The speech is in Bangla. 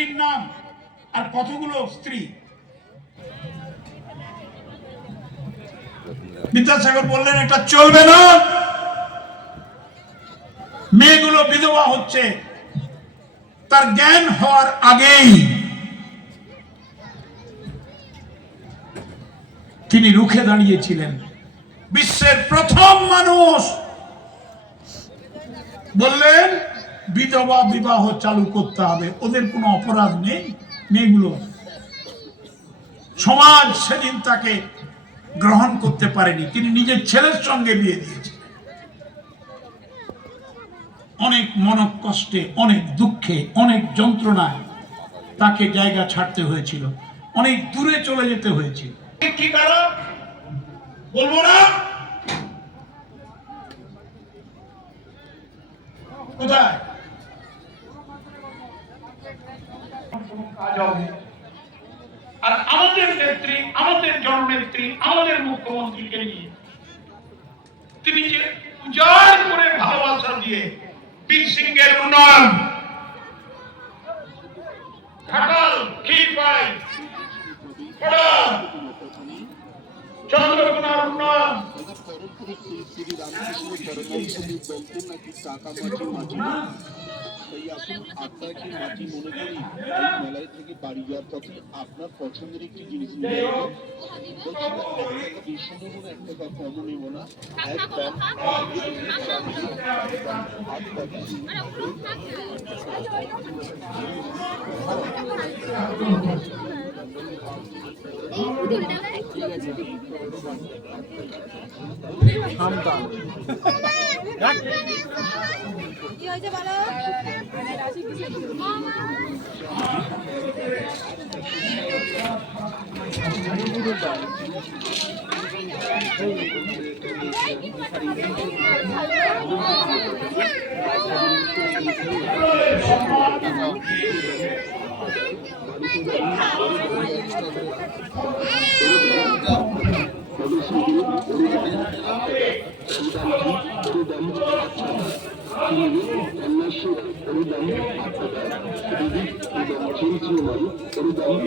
স্ত্রীর নাম আর কতগুলো স্ত্রী। বিদ্যাসাগর বললেন এটা চলবে না, মেয়েগুলো বিধবা হচ্ছে। তার জ্ঞান হওয়ার আগেই তিনি রুখে দাঁড়িয়েছিলেন। বিশ্বের প্রথম মানুষ বললেন বিধবা বিবাহ চালু করতে হবে, ওদের কোনো অপরাধ নেই মেয়েগুলো। সমাজ সেদিন তাকে গ্রহণ করতে পারেনি, তিনি নিজের ছেলের সঙ্গে বিয়ে দিয়েছেন। অনেক মনকষ্টে, অনেক দুঃখে, অনেক যন্ত্রণায় তাকে জায়গা ছাড়তে হয়েছিল, অনেক দূরে চলে যেতে হয়েছিল। কি কারণ বলবো না, কোথায় কাজ হবে। আর আমাদের নেত্রী, আমাদের জননেত্রী, আমাদের মুখ্যমন্ত্রীকে নিয়ে তিনি যে উজাড় করে ভালোবাসা দিয়ে বীর সিংহের উন্নয়ন, ঘাটাল, ক্ষীরপাই, চন্দ্রকোনার উন্নয়ন, আপনার কি মাটি মনে করি মেলায় থেকে বাড়ি যাওয়ার পথে আপনার পছন্দের একটি জিনিস একটা কথা অমন নেব না, একদম কি হয়েছে বলো? অনুদান